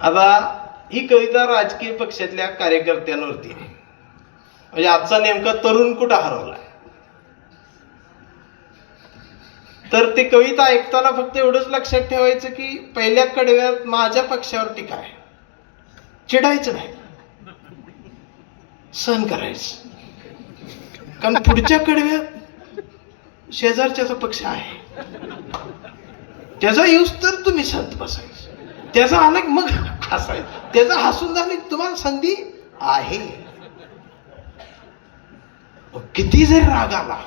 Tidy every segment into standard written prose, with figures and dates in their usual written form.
आता ही कविता राजकीय पक्षातल्या कार्यकर्त्यांवरती आहे. म्हणजे आजचा नेमका तरुण कुठं हरवलाय. तर ते कविता ऐकताना फक्त एवढंच लक्षात ठेवायचं की पहिल्या कडव्यात माझ्या पक्षावर टीका आहे, चिडायचं नाही, सहन करायचं. कारण पुढच्या कडव्यात शेजारच्याचा पक्ष आहे, त्याचा येऊस तर तुम्ही शांत बसायचं, त्याचा आला मग हसायचं, त्याचा हसून झाले तुम्हाला संधी आहे. किती जरी राग आला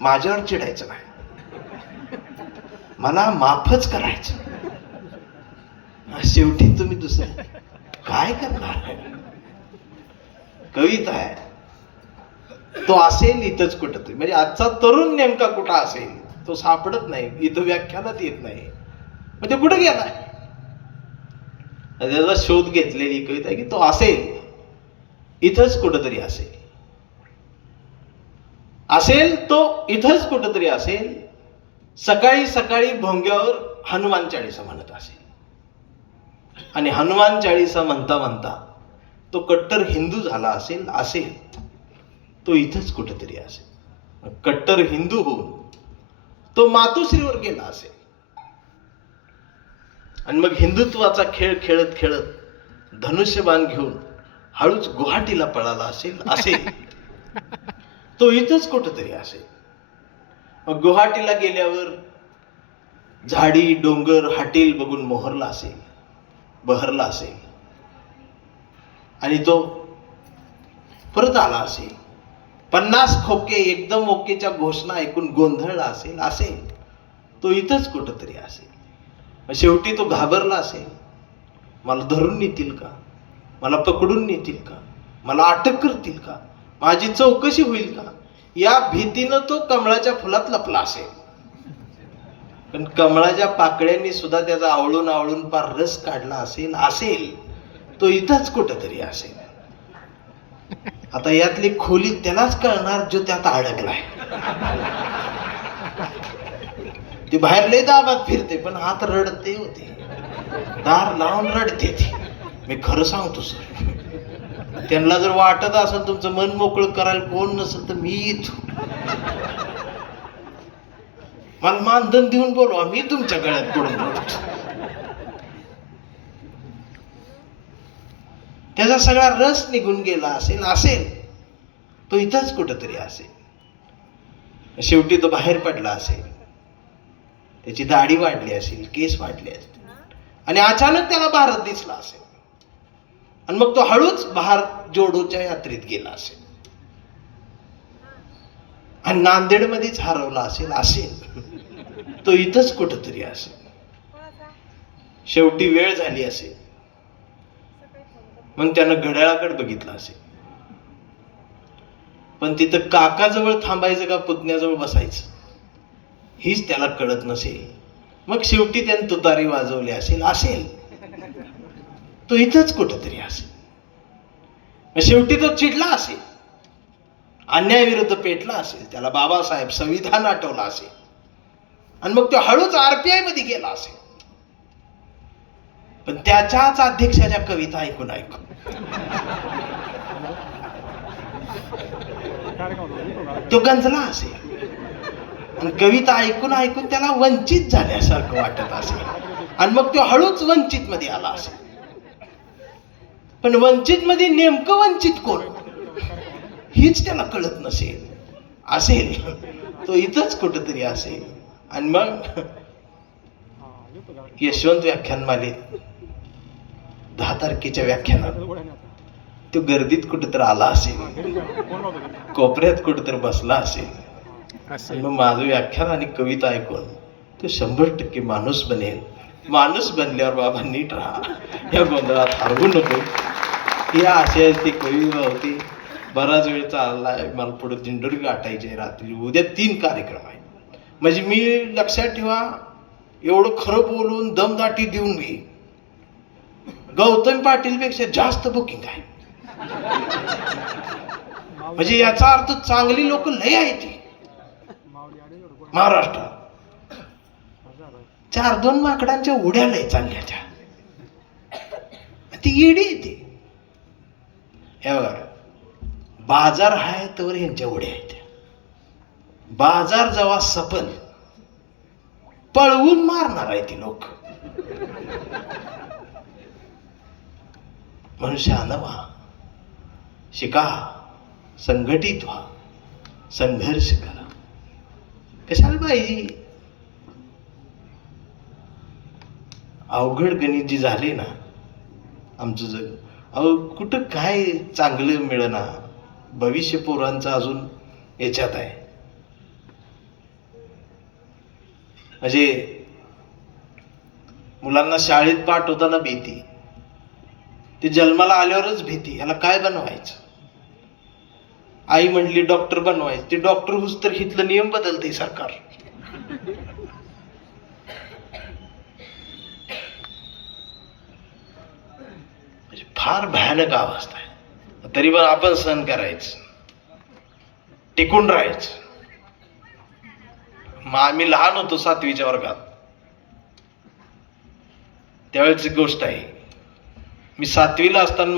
माझ्यावर चिडायचं नाही, मला माफच करायचं. शेवटी तुम्ही दुसरं काय करणार. कविता आहे तो असेल इथंच कुठं, म्हणजे आजचा तरुण नेमका कुठं असेल तो सापडत नाही, इथं व्याख्यानात येत नाही, म्हणजे कुठं गेलाय. त्याचा शोध घेतलेली कविता आहे की तो असेल इथंच कुठंतरी असेल, असेल तो इथंच कुठंतरी असेल. सकाळी सकाळी भोंग्यावर हनुमान चाळीसा म्हणत असेल, आणि हनुमान चाळीसा म्हणता म्हणता तो कट्टर हिंदू झाला असेल, असेल तो इथंच कुठंतरी असेल. कट्टर हिंदू होऊन तो मातोश्रीवर गेला असेल, आणि मग हिंदुत्वाचा खेळ खेळत खेळत धनुष्यबाण घेऊन हळूच गुवाहाटीला पळाला असेल, असेल तो इथंच कुठंतरी असेल. मग गुवाहाटीला गेल्यावर झाडी डोंगर हाटील बघून मोहरला असेल, बहरला असेल, आणि तो परत आला असेल. 50 खोके एकदम ओकेच्या घोषणा ऐकून गोंधळला असेल, असेल तो इथंच कुठंतरी असेल. शेवटी तो घाबरला असेल, मला धरून नेतील का, मला पकडून नेतील का, मला अटक करतील का, माझी चौकशी होईल का, या भीतीनं तो कमळाच्या फुलात लपला असेल. पण कमळाच्या पाकळ्यांनी सुद्धा त्याचा आवळून आवळून पार रस काढला असेल, असेल तो इथंच कुठंतरी असेल. आता यातली खोली त्यालाच कळणार जो त्यात अडकलाय. ती बाहेर लय दाबात फिरते पण आत रडते होते, दार लावून रडते ती. मी खरं सांगतो सर, त्यांना जर वाटत असेल तुमचं मन मोकळं करायला कोण नसेल तर मी येतो, मला मानधन देऊन बोलवा, मी तुमच्या गळ्यात पडून रडतो. त्याचा सगळा रस निघून गेला असेल, असेल तो इथंच कुठंतरी असेल. शेवटी तो बाहेर पडला असेल, त्याची दाढी वाढली असेल, केस वाढले असतील, आणि अचानक त्याला भारत दिसला असेल, आणि मग तो हळूच भारत जोडोच्या यात्रेत गेला असेल, आणि नांदेडमध्येच हरवला असेल, असेल तो इथंच कुठंतरी असेल. शेवटी वेळ झाली असेल, मग त्यानं घड्याळाकडे बघितलं असेल, पण तिथं काकाजवळ थांबायचं का पुतण्याजवळ बसायचं हीच त्याला कळत नसेल. मग शेवटी त्यानं तुतारी वाजवली असेल, असेल तो इथंच कुठंतरी असेल. शेवटी तो चिडला असेल, अन्यायाविरुद्ध पेटला असेल, त्याला बाबासाहेब संविधान आठवला असेल, आणि मग तो हळूच RPI मध्ये गेला असेल. पण त्याच्याच अध्यक्षाच्या कविता ऐकून ऐकून तो गंजला असेल, आणि कविता ऐकून ऐकून त्याला वंचित झाल्यासारखं वाटत असेल, आणि मग तो हळूच वंचित मध्ये आला असेल. पण वंचित मध्ये नेमकं वंचित कोण हीच त्याला कळत नसेल, असेल तो इथंच कुठंतरी असेल. आणि मग यशवंत व्याख्यानमालेत 10 तारखेच्या व्याख्यानात तो गर्दीत कुठेतरी आला असेल, कोपऱ्यात कुठेतरी बसला असेल, मग माझं व्याख्यान आणि कविता ऐकून तो 100% माणूस बनेल. माणूस बनल्यावर बाबा नीट राहा, या गोंधळात हरवू नको, या आशयाची कविता होती. बराच वेळ चाललाय, मला पुढे दिंडोरी गाठायची रात्री, उद्या 3 कार्यक्रम आहेत. म्हणजे मी लक्षात ठेवा, एवढं खरं बोलून दमदाटी देऊन मी गौतम पाटील पेक्षा जास्त बुकिंग आहे. म्हणजे याचा अर्थ चांगली लोक लय आहे ती महाराष्ट्रात. 4-2 माकडांच्या उड्या लय चालल्या त्या. ती येडी येते. हे बघा, बाजार आहे तर ह्यांच्या उड्या आहेत. बाजार जेव्हा सपल पळवून मारणार आहे ती लोक. मनुष्यानं व्हा, शिका, संघटित व्हा, संघर्ष करा. कशाला पाहिजे अवघड गणित जी झाले ना आमचं जग. अहो कुठं काय चांगलं मिळना. भविष्य पोरांचं अजून याच्यात आहे. म्हणजे मुलांना शाळेत पाठवताना भीती, ते जन्माला आल्यावरच भीती, याला काय बनवायचं. आई म्हटली डॉक्टर बनवायचं, ते डॉक्टर होस तर इथलं नियम बदलते सरकार. फार भयानक अवस्था आहे. तरी पण आपण सहन करायचं, टिकून राहायचं. मग आम्ही लहान होतो 7वीच्या वर्गात, त्यावेळेची गोष्ट आहे. मी 7वीला असताना